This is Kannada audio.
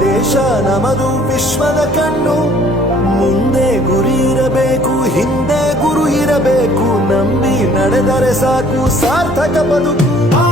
ದೇಶ ನಮದು ವಿಶ್ವದ ಕಣ್ಣು. ಮುಂದೆ ಗುರಿ ಇರಬೇಕು, ಹಿಂದೆ ಗುರು ಇರಬೇಕು. ನಂಬಿ ನಡೆದರೆ ಸಾಕು ಸಾರ್ಥಕ ಬದುಕು.